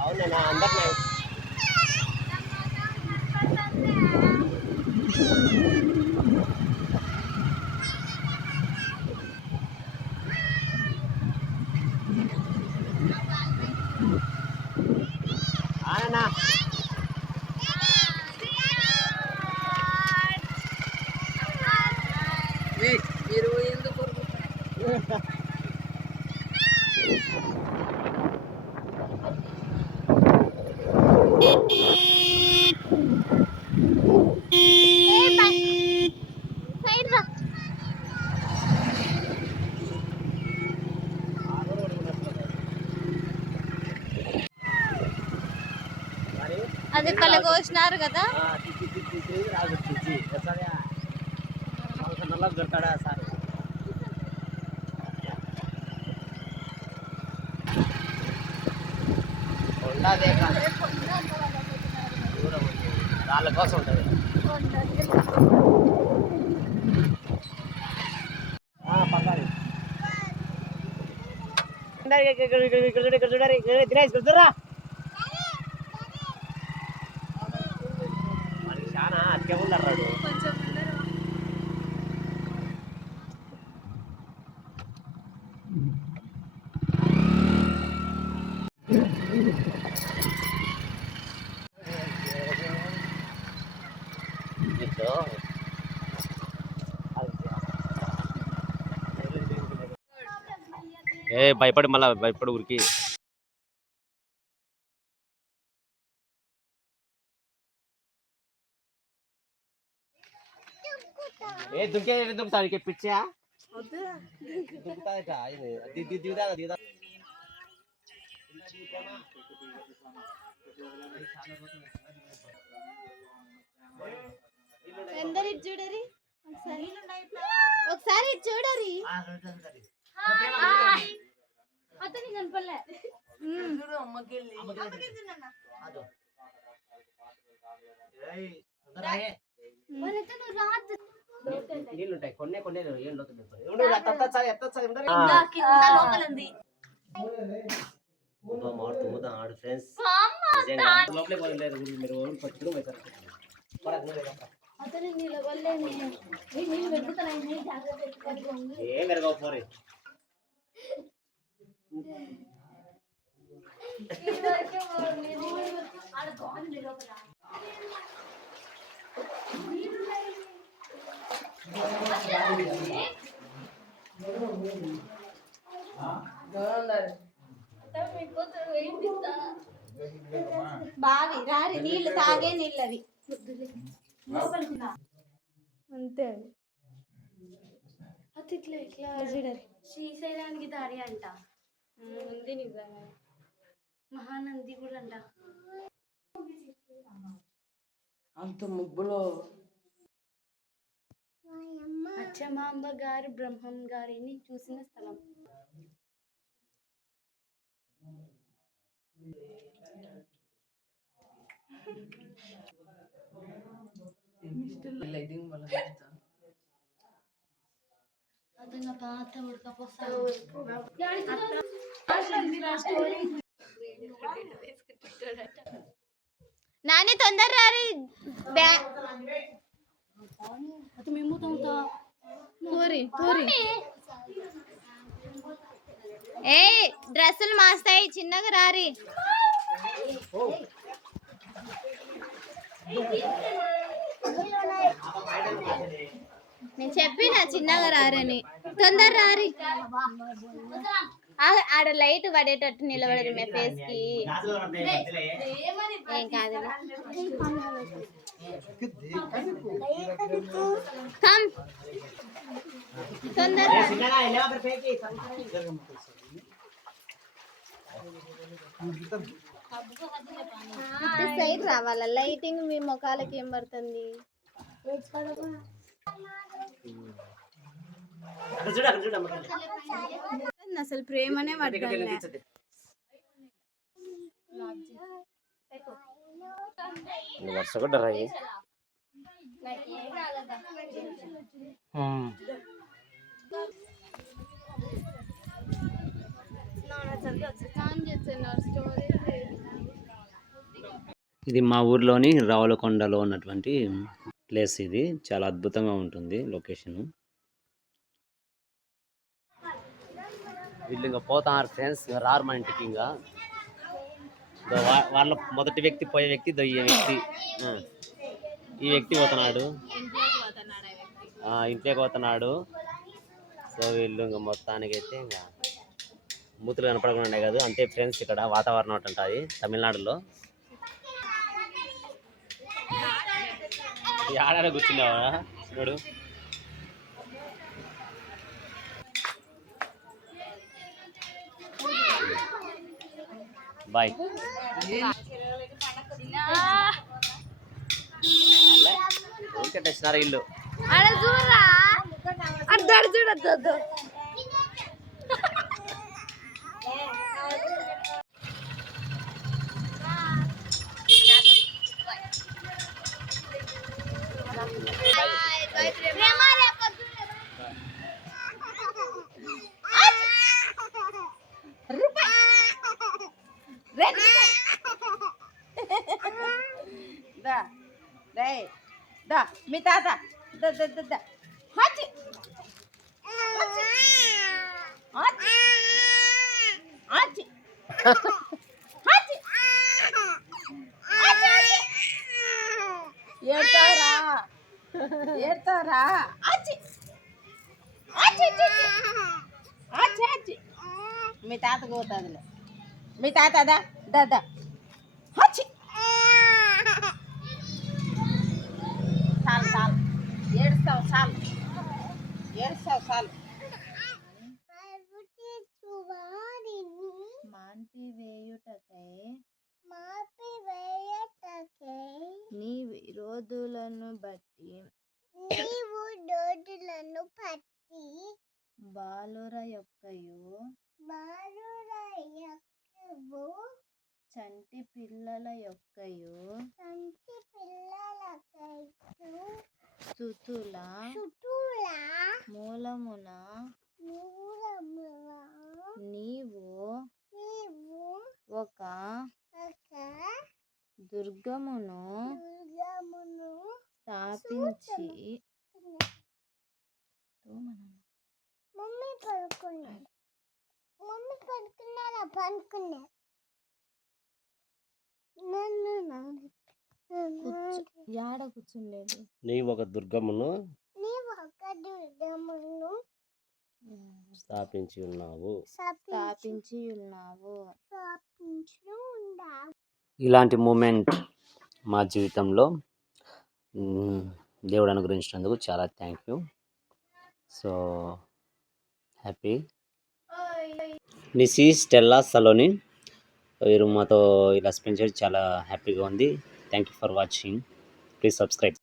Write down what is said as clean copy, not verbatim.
అవునా అందరినీ అన్నా మీరు ఎందుకు అది కలగోసినారు కదా దొరకడా సార్ ఉండదే దూరం వాళ్ళ కోసం ఉంటుంది దినేష్ కుదురా మనకి చాలా అతిగా ఉన్నాడు ఏ భయపడి మళ్ళా భయపడి ఊరికి ఏ దుంకే దుంకుతానికి పిచ్చా దుంకుతా దిగుదా దిగుదా ఎందరు చూడరి ఒకసారి చూడరి అతని కనపడలే నీళ్ళుంటాయి కొన్ని కొన్ని ఏం మాడుతూ ఆడు ఫ్రెండ్స్ లోపలే పోలేదు మీరు ఏం మెరగవు పోరే బావి రారి నీళ్ళు తాగే నీళ్ళు అవి అంతే అది ఇట్లా ఇట్లా శ్రీశైలానికి దారి అంట ఉంది నిజంగా మహానంది కూడా అంట అంత ముగ్గులో అచ్చమాంబ గారు బ్రహ్మం గారిని చూసిన స్థలం లైటింగ్ వల్ల అతను పాత ఉడకపోస్తాను నాని తొందర రారి మేము ఏ డ్రెస్సులు మాస్తాయి చిన్నగా రారి నేను చెప్పిన చిన్నగా రారని తొందర రారి ఆడ లైట్ పడేటట్టు నిలబడదు మీ ఫేస్ కి ఏం కాదు కమ్ తొందర సైడ్ రావాలా లైటింగ్ మీ ముఖాలకి ఏం పడుతుంది అసలు ప్రేమనే పడుతుంది వర్ష కూడా రాయి ఇది మా ఊర్లోని రావులకొండలో ఉన్నటువంటి ప్లేస్. ఇది చాలా అద్భుతంగా ఉంటుంది లొకేషన్. వీళ్ళు ఇంకా పోతున్నారు ఫ్రెండ్స్, ఇంకా రారు మన ఇంటికి. ఇంకా వాళ్ళ మొదటి వ్యక్తి పోయే వ్యక్తి ఈ వ్యక్తి. ఈ వ్యక్తి పోతున్నాడు, ఇంట్లోకి పోతున్నాడు. సో వీళ్ళు ఇంకా మొత్తానికి అయితే ఇంకా మూతులు కనపడకుండా ఉన్నాయి కదా, అంతే ఫ్రెండ్స్. ఇక్కడ వాతావరణం ఉంటుంది తమిళనాడులో. ఆడాడ కూర్చున్నావా చూడు. బాయ్. ఓకేసినారా ఇల్లు చూడద్దు. మీ తాత ఏడతారా మీ తాతకు పోతుందిలే. మీ తాత దా చాలు చాలు ఏడుస్తావు, చాలు ఏడుస్తావు, చాలు. నీ విరోధులను బట్టి బాలుర యొక్కయు చంటి పిల్లల యొక్కయు స్తుతుల మూలమున నీవు ఒక దుర్గమును స్థాపించి యాడ కూర్చుండేది. నీవు ఒక దుర్గమును స్థాపించి ఉన్నావు. ఇలాంటి మూమెంట్ మా జీవితంలో దేవుడు అనుగ్రహించినందుకు చాలా thank you. So happy. Nisi Stella Saloni వీరు మాతో ఇలా స్పెండ్ చేయడం చాలా హ్యాపీగా ఉంది. Thank you for watching. Please subscribe.